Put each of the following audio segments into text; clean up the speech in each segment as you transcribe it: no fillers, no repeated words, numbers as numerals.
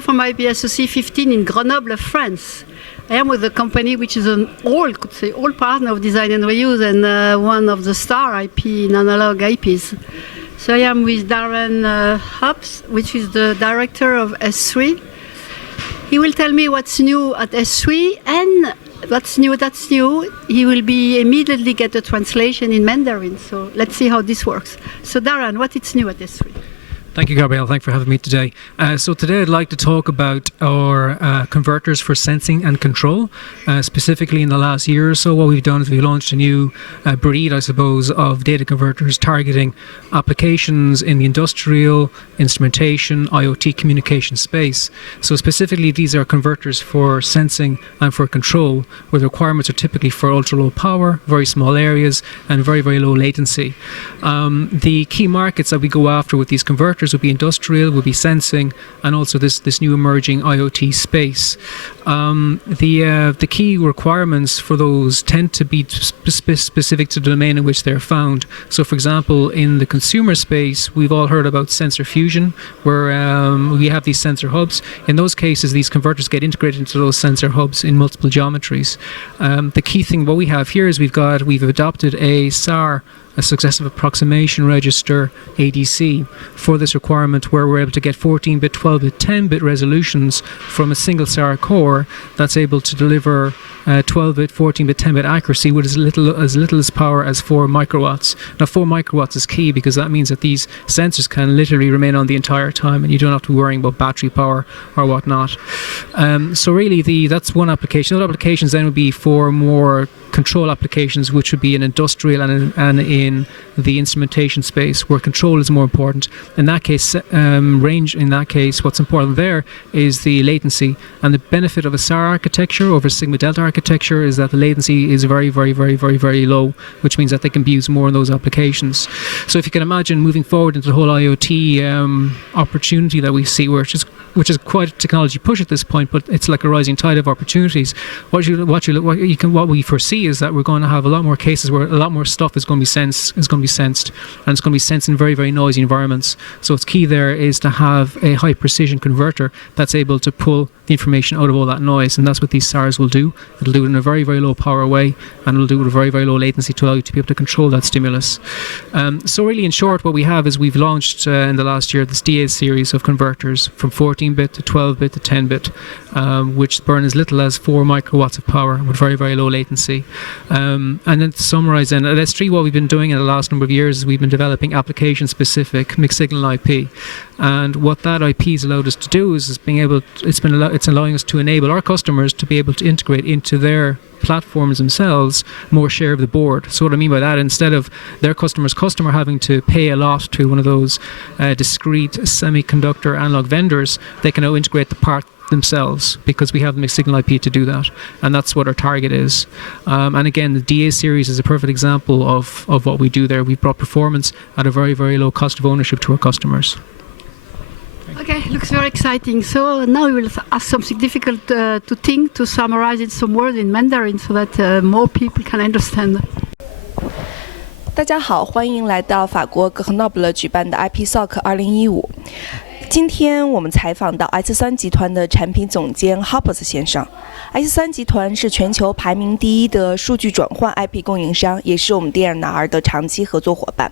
From IP SoC 15 in Grenoble, France. I am with a company which is an old partner of design and reuse and one of the star IP in analog IPs. So I am with Darren Hobbs, which is the director of S3. He will tell me what's new at S3 and that's new. He will immediately get a translation in Mandarin. So let's see how this works. So Darren, what is new at S3? Thank you, Gabrielle. Thanks for having me today. So today I'd like to talk about our converters for sensing and control. Specifically in the last year or so, what we've done is we've launched a new breed, I suppose, of data converters targeting applications in the industrial, instrumentation, IoT communication space. So specifically, these are converters for sensing and for control, where the requirements are typically for ultra-low power, very small areas, and very, very low latency. The key markets that we go after with these converters would be industrial, would be sensing, and also this new emerging IoT space. The key requirements for those tend to be specific to the domain in which they're found. So, for example, in the consumer space, we've all heard about sensor fusion, where we have these sensor hubs. In those cases, these converters get integrated into those sensor hubs in multiple geometries. The key thing what we have here is we've adopted a SAR, a successive approximation register ADC, for this requirement, where we're able to get 14-bit, 12-bit, 10-bit resolutions from a single SAR core that's able to deliver 12-bit, 14-bit, 10-bit accuracy with as little as power as 4 microwatts. Now 4 microwatts is key because that means that these sensors can literally remain on the entire time and you don't have to be worrying about battery power or whatnot. So really that's one application. Other applications then would be for more control applications, which would be in industrial and in the instrumentation space, where control is more important. In that case, what's important there is the latency. And the benefit of a SAR architecture over sigma delta architecture is that the latency is very, very, very, very, very low, which means that they can be used more in those applications. So if you can imagine moving forward into the whole IoT opportunity that we see, which is quite a technology push at this point, but it's like a rising tide of opportunities. What we foresee is that we're going to have a lot more cases where a lot more stuff is going to be sensed, and it's going to be sensed in very, very noisy environments. So what's key there is to have a high precision converter that's able to pull the information out of all that noise, and that's what these SARs will do. It'll do it in a very, very low power way, and it'll do it with a very, very low latency to allow you to be able to control that stimulus. So really, in short, what we have is we've launched in the last year this DA series of converters from 14-bit to 12-bit to 10-bit, which burn as little as 4 microwatts of power with very, very low latency. And then to summarize, then at S3, what we've been doing in the last number of years is we've been developing application-specific mixed signal IP. And what that IP has allowed us to do is it's allowing us to enable our customers to be able to integrate into their platforms themselves more share of the board. So what I mean by that, instead of their customer having to pay a lot to one of those discrete semiconductor analog vendors, they can now integrate the part themselves because we have the mixed signal IP to do that, and that's what our target is. And again, the DA series is a perfect example of what we do there. We've brought performance at a very, very low cost of ownership to our customers. Okay, looks very exciting. So now we will ask something difficult to think, to summarize in some words in Mandarin so that more people can understand. 大家好，欢迎来到法国格亨诺布勒举办的 IP SoC 2015。今天我们采访到 S3 集团的产品总监 Hobbs 先生。S3 集团是全球排名第1的数据转换 IP 供应商，也是我们迪尔纳尔的长期合作伙伴。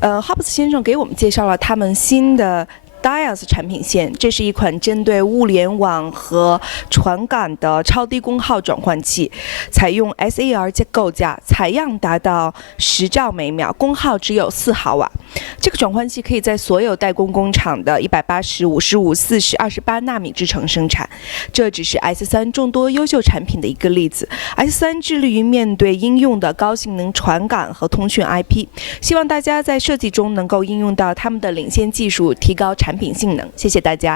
Hobbs 先生给我们介绍了他们新的DIAS 产品线，这是一款针对物联网和传感的超低功耗转换器，采用 SAR 构架，采样达到10兆每秒，功耗只有4毫瓦。这个转换器可以在所有代工工厂的180、55、40、28纳米制程生产。这只是 S3 众多优秀产品的一个例子。S3 致力于面对应用的高性能传感和通讯 IP， 希望大家在设计中能够应用到他们的领先技术，提高产品性能。谢谢大家。